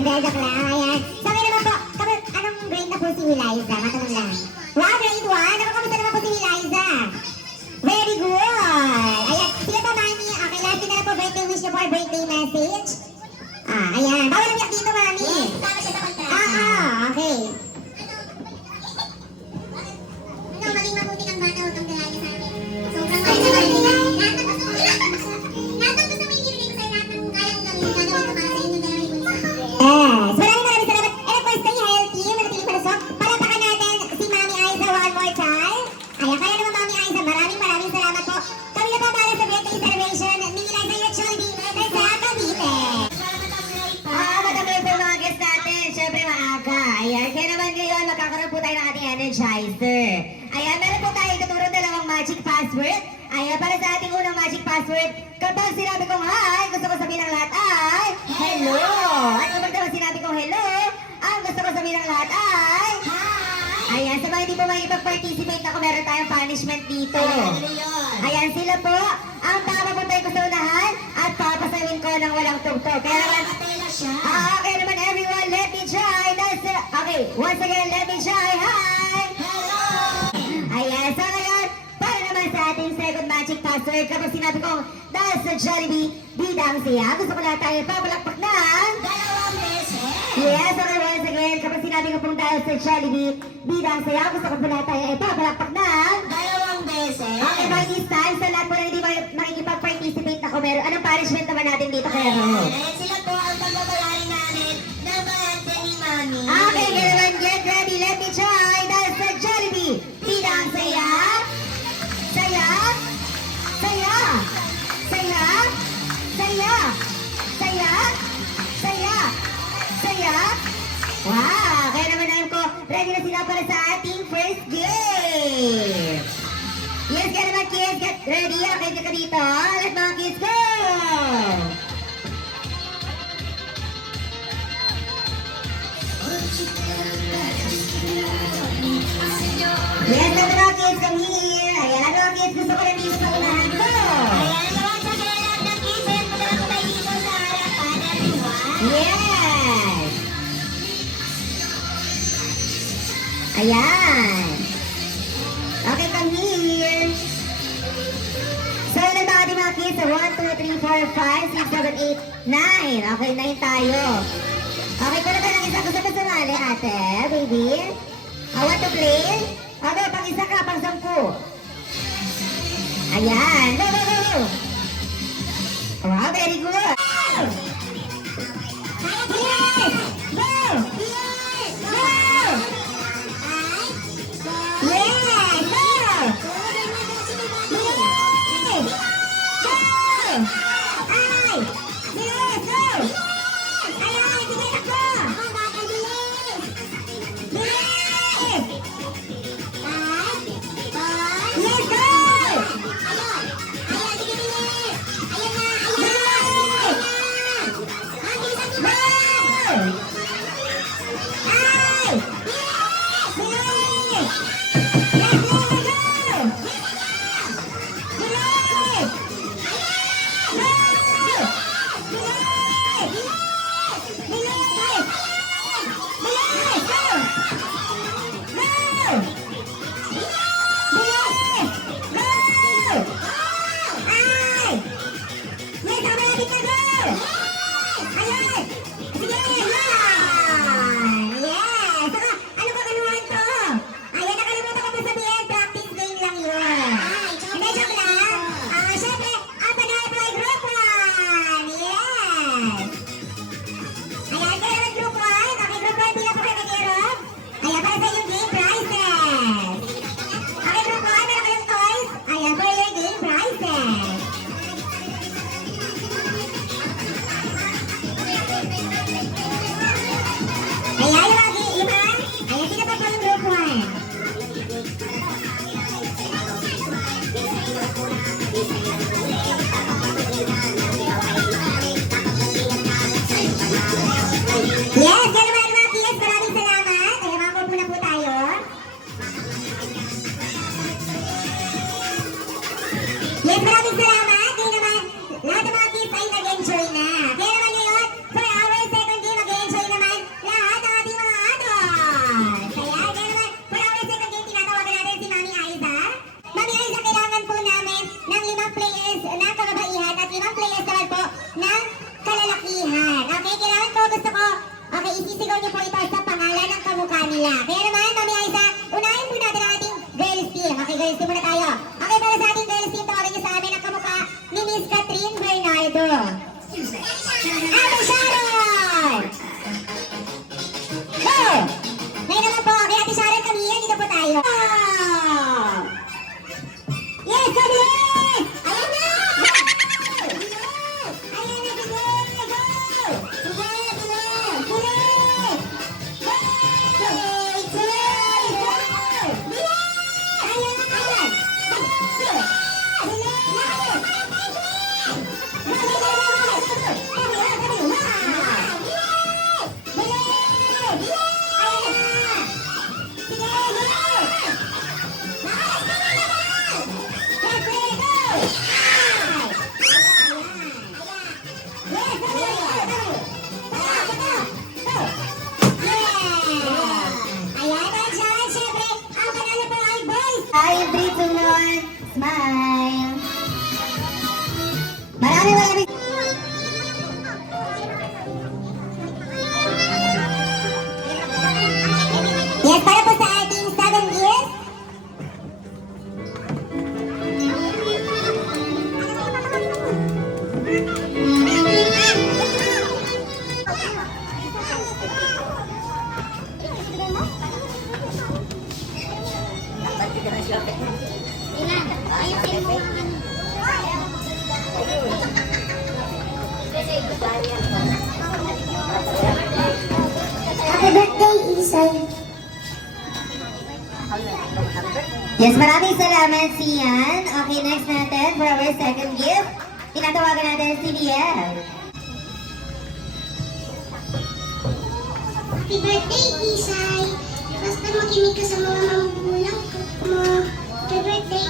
Hindi, joke lang. Ayan. So, ngayon naman po, anong grade na po si Eliza? Matanong lang. Wow, grade 1? Kamusta naman po si Eliza? Very good! Ayan, sila po, Mami. Okay, last na po birthday wish niyo po or birthday message. Ayan. Bawal ang yak dito, Mami. Yes, tama siya sa kanta. Okay. Maging mabuti kang bata, huwag kang dalaga sa amin. Sobrang mahal na mahal nila. Lahat ng gusto mo ibibigay ko sa'yo, lahat ng kaya kong gawin, gagawin ko para sa inyo dalawa ni Bunso. Yes! Maraming salamat. And of course, stay healthy. Manatiling palusok. Palapakan natin si Mami Aiza one more time. Ayan, kaya naman Mami Aiza, maraming salamat po. Kami na po para sa birthday celebration ni Eliza Yacholi sa Cavite. Magandang po mga guests natin. Siyempre maaga. Ayan, kaya naman ngayon magkakaroon po tayo ng ating energizer. Ayan, meron po tayo tuturo dalawang magic password. Ayan, para sa ating unang magic password, kapag sinabi kong hi, gusto ko sabihin ng lahat ay hello. At kapag naman sinabi kong hello, ang gusto ko sabihin ng lahat ay hi. Ayan, sa mga hindi po makipag-participate ako, meron tayong punishment dito. Ayan, sila po, ang tama po tayo sa unahan at papasawin ko ng walang tugtog. Kaya naman, okay naman everyone, let me try. Okay, once again, let me try. Hi! Hello! Ayan, so ngayon, para naman sa ating second magic password, kapag sinabi kong dahil sa Jollibee, bidang siya, gusto ko lahat tayo papalakpak ng Dalawang beses! yes, okay, once again, kapag sinabi ko pong dahil sa Jollibee, bidang siya, gusto ko po lahat tayo papalakpak ng Dalawang beses! okay, by this time, sa lahat po na hindi makikipag-participate na meron, anong punishment naman natin dito kaya Ro? Sila po ang pagbabalari namin na bahante ni Mami. Okay, everyone, get ready, let me try, dahil sa Jollibee, bidang saya, saya, saya, saya, saya, saya, saya, saya. Wow! Kaya naman alam ko, ready na sila para sa ating first game. Yes, kaya naman kids, get ready. Okay, ka dito. Let's mga kids, go! Yes, let's mga kids, come here. Ayan, mga kids, gusto ko na dito sa unahan ko. Ayan, naman sa kaya lahat ng kids, mo na ako tayo dito sa harapan, everyone. Yes! Ayan! Okay, come here! So, ilan ba ating mga kids? 1, 2, 3, 4, 5, 6, 7, 8, 9. Okay, 9 tayo. Okay, kung na tayo ng isa, gusto mo sumali, ate, baby? I want to play? Okay, pang isa ka, pang 10. Ayan! Go, go, go, go! Wow, very good! Yes! Go! Yes! Go! Yes! Go! Yes! Go! Ay! Yes! Go! Ay! Sige na ko! Yes! Yes! Go! Ay! wala. Kaya naman, Mami Aiza, unahin po natin ang ating girls team. Okay, girls team muna tayo. Okay, para sa ating girls team, tawarin niyo sa amin ang kamukha ni Miss Catherine Bernardo. Ate Sharon! Go! Ngayon naman po, kay Ate Sharon kami yan, dito po tayo. Yes, kami! Ayan na! Ayan na, sige! Go! Sige, sige! Sige! Go! Ayan! Ayan! Hi, 3, 2, 1, smile! Maraming Yes, para po sa ating 7 years. Happy birthday, Isay. Yes, maraming salamat, Sian. Okay, next natin for our second gift. Tinatawagan natin si Biel. Happy birthday, Isay. Basta makinig ka sa mga magulang mo. Happy birthday.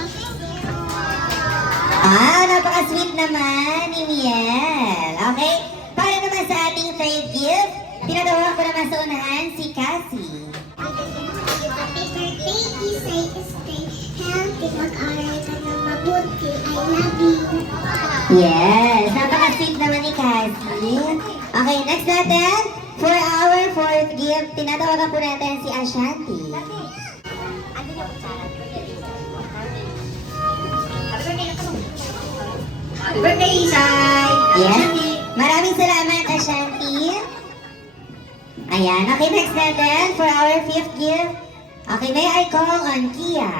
Napaka-sweet naman ni Miel. Okay, para naman sa ating third gift, tinatawagan ko naman sa unahan si Cassie. Happy birthday, Isay. Stay healthy. Mag-aral ka na mabuti. I love you. Yes, napaka-sweet naman ni Cassie. Okay, next natin, for our fourth gift, tinatawagan po natin si Ashanti. Happy birthday, Isay! Yes, maraming salamat, Ashanti. Ayan, okay, next natin, for our fifth gift, okay, may I call on Kia.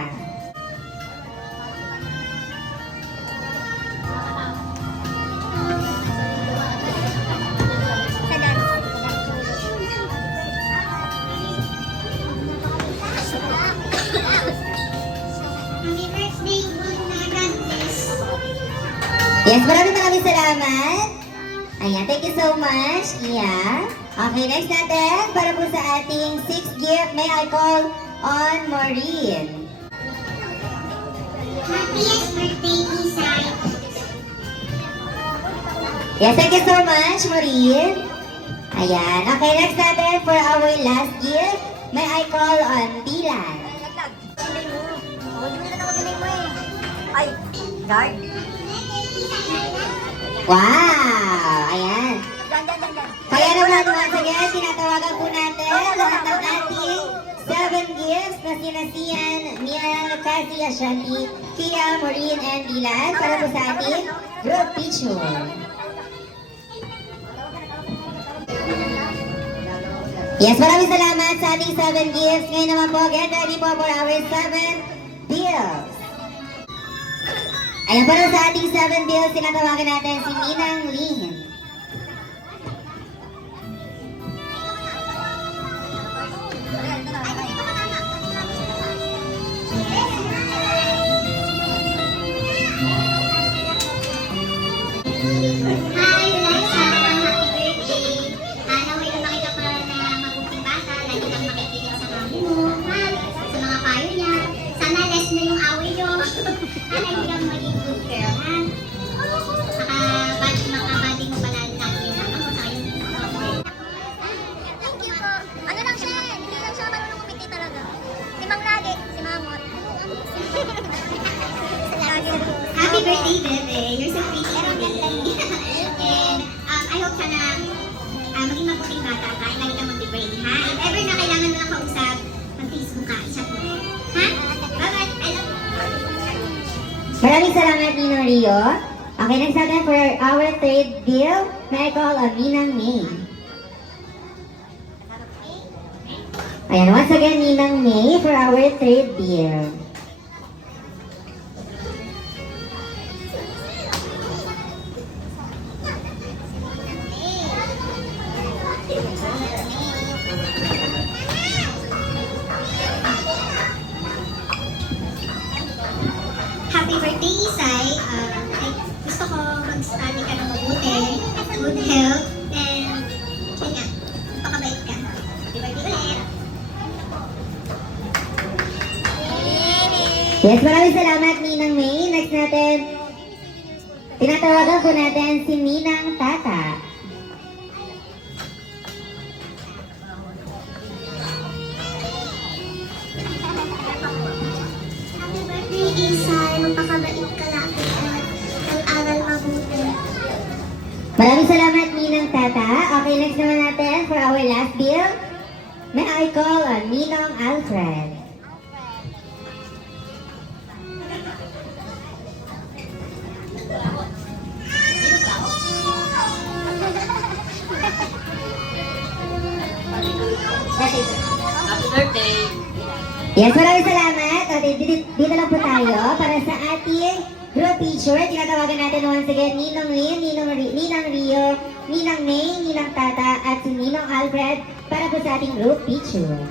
Happy birthday, Ina. God bless. Yes, maraming salamat. Ayan, thank you so much, Kia. Okay, next natin, para po sa ating sixth gift, may I call on Maureen. Happiest birthday, Isay. Yes, thank you so much, Maureen. Ayan, okay, next natin, for our last gift, may I call on Dylan. Ay, guard. Wow! Ayan. Yan. Kaya naman once again, tinatawagan po natin lahat ng ating 7 gifts na sinasiyan Miel, Cassie, Ashanti, Kia, Maureen, and Dylan para po sa ating group picture. Yes, maraming salamat sa ating 7 gifts. Ngayon naman po, get ready po for our 7 bills. Ayan, para sa ating 7 bills, tinatawagan natin si Ninang Lynn. Hi, Liza. Happy birthday. Naway lumaki ka pa na mabuting bata. Lagi kang makikinig sa mami mo. Ha? Sa mga payo niya. Sana less na yung away niyo. Lagi kang maging good girl, ha? Makabati mo pala lagi yung mama mo sa yung Thank you po. Ano lang siya, hindi lang siya marunong kumiti talaga. Si Mang Lagi, si Mamot. Happy birthday, Bebe. You're so pretty. And I hope sana maging mabuting bata ka. Lagi kang mag-pray, ha? If ever na kailangan mo ng kausap, Mag-Facebook ka, chat mo. Ha? Bye-bye. I love you. Maraming salamat, Ninong Rio. Okay, next natin for our third deal, may I call on Ninang May. Ayan, once again, Ninang May for our third deal. Happy birthday, Isay. Gusto ko mag-study ka ng mabuti, good health, and yun nga, pakabait ka. Happy birthday ulit. Yes, maraming salamat, Ninang May. Next natin, tinatawagan po natin si Ninang Tata. Happy birthday, Isay. Magpakabait ka lagi at mag-aral mabuti. Maraming salamat, Ninang Tata. Okay, next naman natin for our last deal, may I call on Ninong Alfred. Happy birthday! Yes, maraming salamat. At dito lang po tayo para sa ating group picture. Tinatawagan natin once again Ninong Lynn, Ninang Rio, Ninang May, Ninang Tata, at si Ninong Alfred para po sa ating group picture.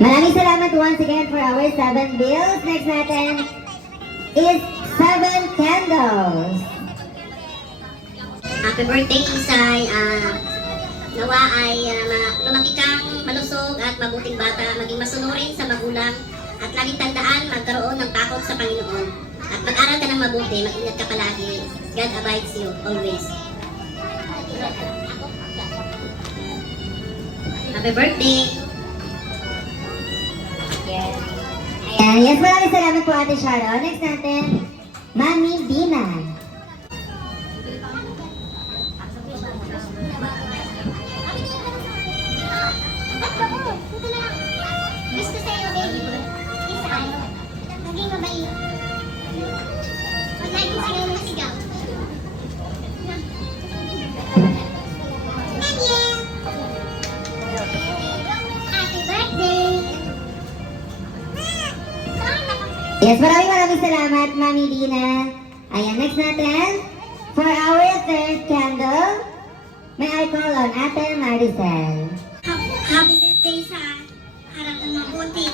Maraming salamat once again for our 7 bills. Next natin is 7 candles. Happy birthday, Isay. Nawa ay lumaki kang malusog at mabuting bata, maging masunurin sa magulang, at laging tandaan magkaroon ng takot sa Panginoon. At mag-aral ka ng mabuti, mag-ingat ka palagi. God abides you always. Happy birthday! Ayan, yes, maraming salamat po Ate Sharon. Next natin, Mami Dina. Gusto sa'yo, baby. Isay, naging mabait. Huwag lagi sigaw ng sigaw. Happy birthday! Yes, maraming salamat, Mami Dina. Ayan, next natin, for our third candle, may I call on Ate Maricel. Happy birthday sa harap ng mabuti.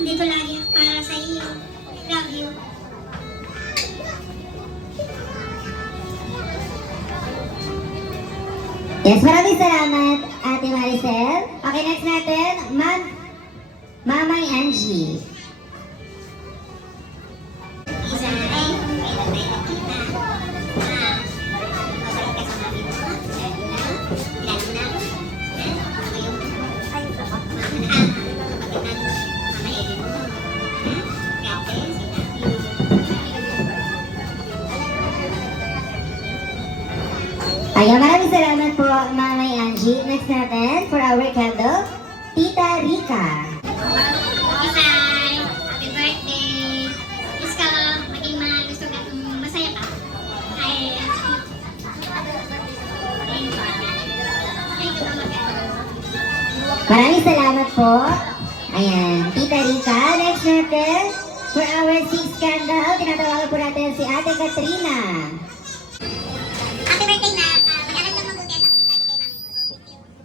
Andito lagi para sa iyo. Love you. Yes, maraming salamat, Ate Maricel. Okay, next natin, Mamay Angie. Isay, kailan tayo nakita? Mabalik ka sa mami mo. Lalo na. Lalo na. Ano yung... Ay, Mama Eden mo. God bless. Ayan, maraming salamat po, Mamay Angie. Next natin, for our candle, Tita Rica. Isay, happy birthday. Please ka, maging malusog at masaya ka. Ay, ay, ito ba mag-ano? Maraming salamat po. Ayan, Tita Rica. Next natin, for our 6th candle, tinatawagan po natin si Ate Katrina. Happy birthday na. Mag-aral ka mabuti at happy birthday kay Mami.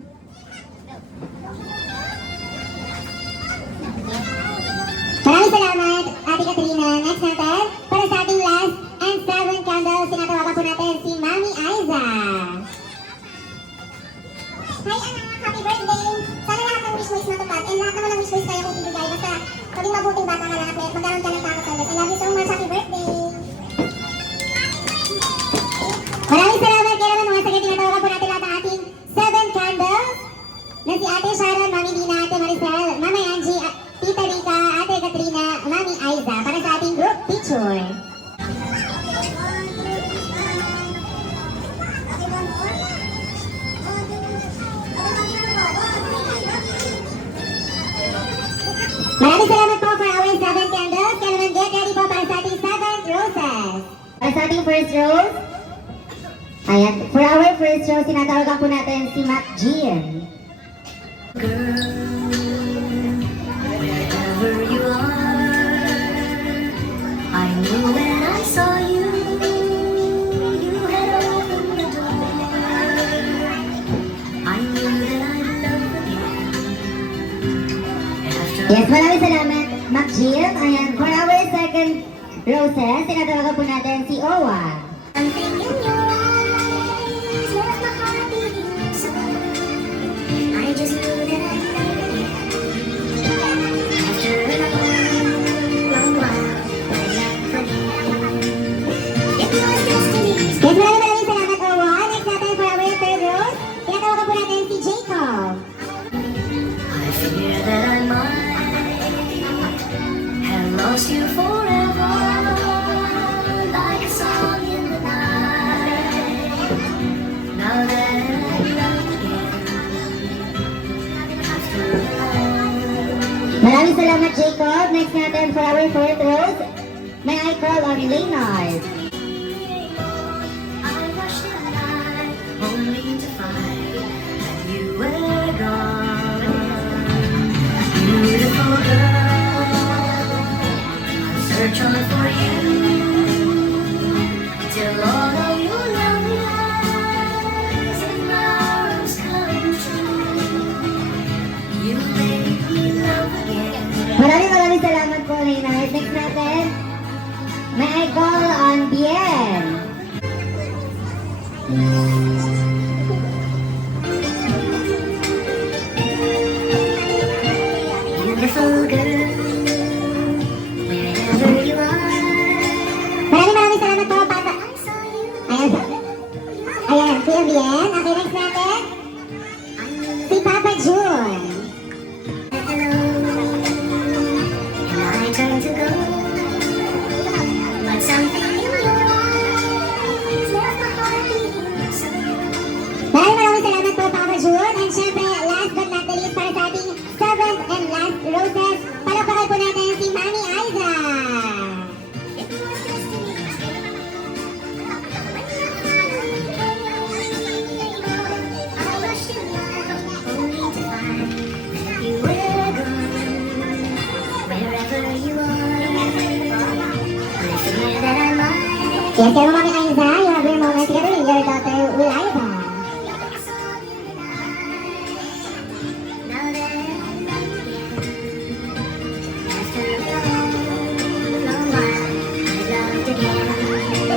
Maraming salamat, Ate Katrina. Next natin, para sa ating last and 7th candle, sinatawagan po natin si Mami Aiza. Hi anak, happy birthday! Sana lahat ng wish-wish matupad and lahat naman ng wish-wish kaya kong ibigay. Basta maging mabuting bata ka lang at magkaroon ka ng tama sa ulit. I love you so much, happy birthday! Maraming salamat. Kaya naman once again, tinatawagan po natin lahat ng ating 7 candles na si Ate Sharon, Mami Dina, Ate Maricel, Mama Angie, Tita Rica, Ate Katrina, Mami Aiza para sa ating group picture. Maraming salamat po for our 7 candles. Kaya naman get ready po para sa ating 7 roses. Para sa ating first rose, ayan, for our first rose, tinatawagan po natin si Mac Gian. Wherever you are, I knew when I saw you, you had opened the door. I knew that I'd love again. Yes, maraming salamat, Mac Gian. Ayan, for our second roses, tinatawagan po natin si Owa. Something in your eyes left my heart beating so. I just knew that I'd love again. After a long while, I love again. It was destiny. Yes, maraming salamat, Owa. Next natin for our third rose, tinatawagan po natin si Jacob. I fear that I might have lost you forever, like a song in the night. Now that I love again, after a long. Maraming salamat, Jacob. Next natin for our fourth rose, may I call on Leonard. I rushed the night only to find that you were gone. Beautiful girl, I'll search on for you till all of your lovely eyes and arms come true. You made me love again. Maraming salamat po, Leonard. Next natin, may I call on Bien. Beautiful girl, wherever you are. Maraming salamat po, Papa. Ayan, ayan, Kuya Bien. Okay, next natin, si Papa June. And I turned to go, but something in your eyes left my heart beating so. Maraming salamat po, Papa June. And syempre, last but not the least, para sa ating 7th and last roses, palakpakan po natin si Mami Aiza. It was destiny. I rushed the night only to find that you were gone. Wherever you are, I fear that I might. Yes, hello, Mami Aiza. You have your moment together with your daughter, Ulayba. Now that I love again, after a long while, I loved again.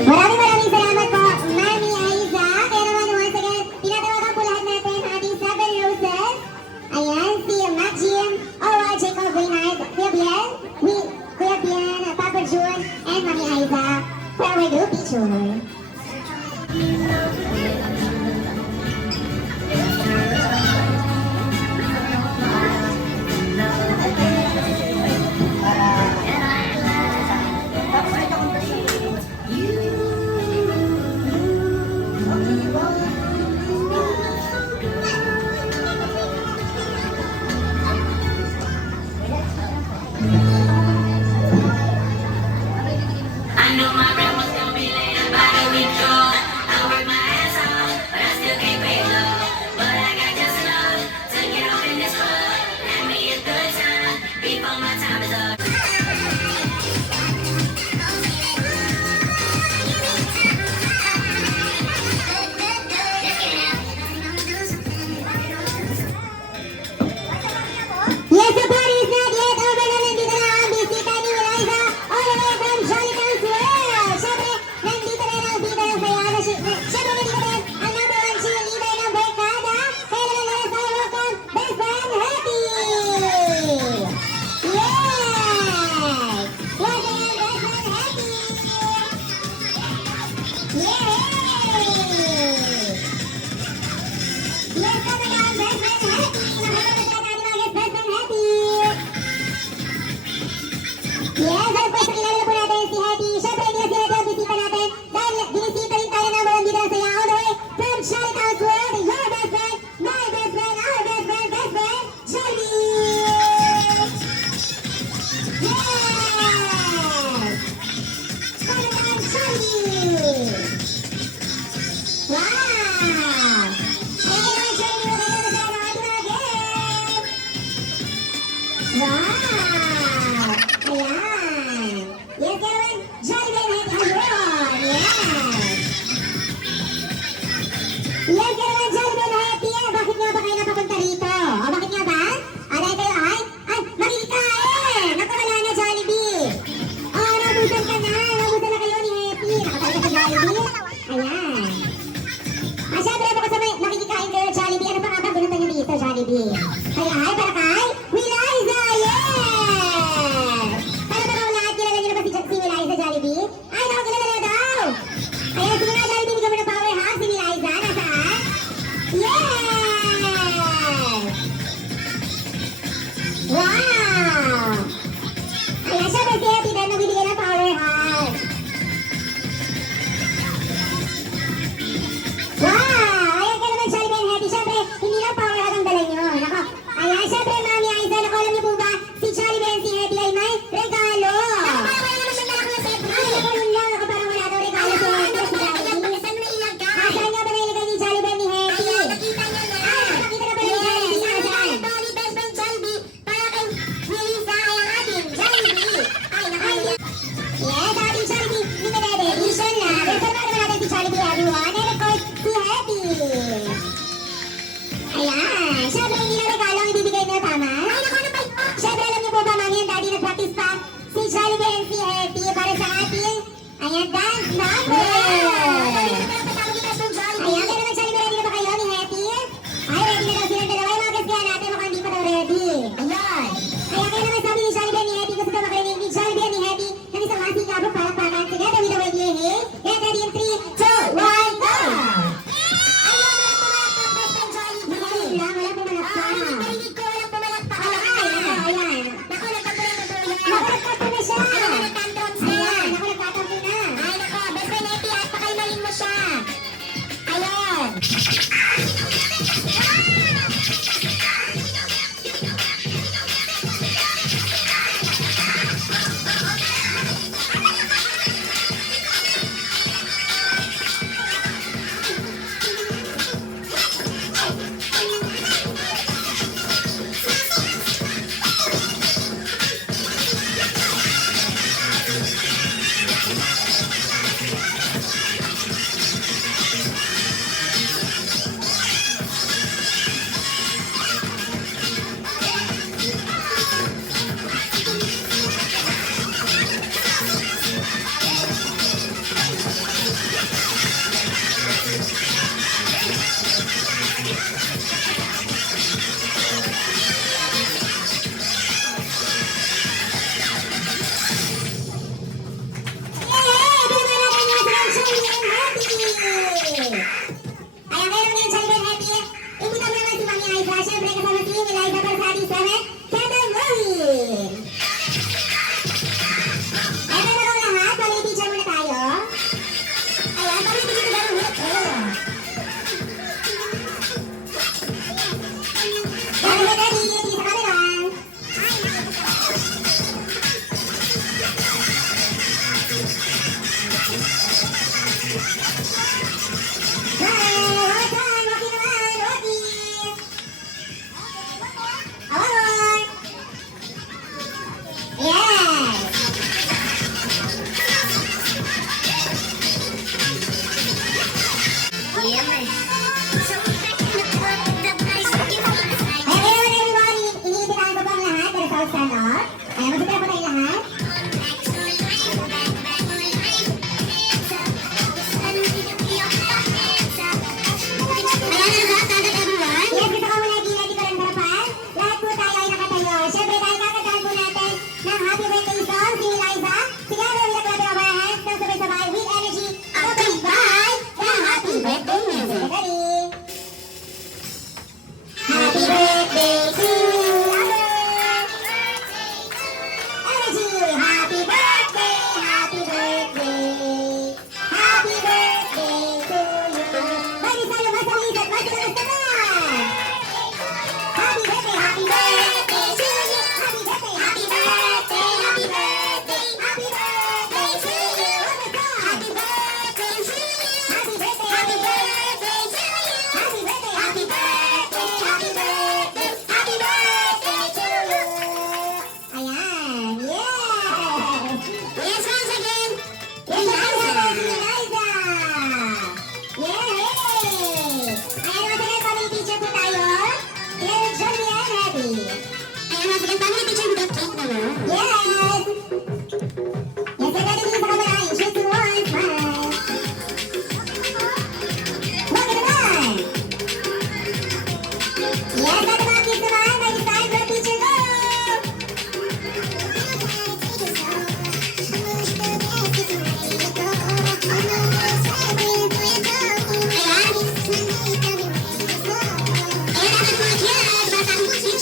Maraming salamat po, Mami Aiza. Kaya naman once again, tinatawagan po lahat natin ang ating 7 roses. Ayan, si Mac Jim, Owa, Jacob, Reynard, Kuya Bien, Papa June, and Mami Aiza for our group picture. naman, Jollibee and Happy. Bakit nga ba kayo napapunta rito? O, bakit nga ba? Dahil kayo ay, makikikain! Naku, wala na, Jollibee. O, nabusan ka na. Nabusan na kayo ni Happy. Nakatali ka sa Jollibee. Ayan. Syempre, baka sa makikikain kayo, Jollibee. Ano pa nga ba gunutan nyo dito, Jollibee? Kaya ay, para kay Williza! Yes! Para ba mga lahat kilala nyo na ba si Williza, Jollibee? Ay, naku, kilala na daw! Kaya sige nga, Jollibee, bigyan mo ng powerhouse si Williza. Nasaan? Yes! Wow! Ayan, syempre si Happy din nagbibigay ng powerhouse. Wow! Ayan ka naman, Jollibee and Happy. Syempre, hindi lang powerhouse ang dala nyo. Nako. Ayan, syempre, Mami Aiza, naku, alam niyo po ba, si Jollibee and si Happy ay may regalo. Ay, naku, yun lang. Naku, parang wala daw regalo si Happy. Si Jollibee. Saan nga ba nailagay ni Jollibee and ni Happy? Ay, nakita na pala ni Jollibee. Saan? Yes, ating Jollibee limited edition na. Reserva naman natin si Jollibee, everyone. And of course, si Happy. Ayan. Siyempre, hindi na regalo ang ibibigay niya, tama? Siyempre, alam niyo po ba, Mami and Daddy, nag-practice pa si Jollibee and si Happy para sa ating, ayan, dance number. Ayan, pero naman, Jollibee, ready na ba kayo ni Happy? Ay, ready na daw silang dalawa. Yung mga gasgahan natin, mukhang hindi pa daw ready. Ayan. Kaya kayo naman sabi ni Jollibee and ni Happy, gusto ko makarinig ni Jollibee and ni Happy ng isang masikabong palakpakan. Together with the word yay. Get ready in 3, 2, 1, go! Wala pumalakpak. Ayan. Naku, nagtatampo na siya. Ayan, naku, nagtatampo na.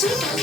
sweet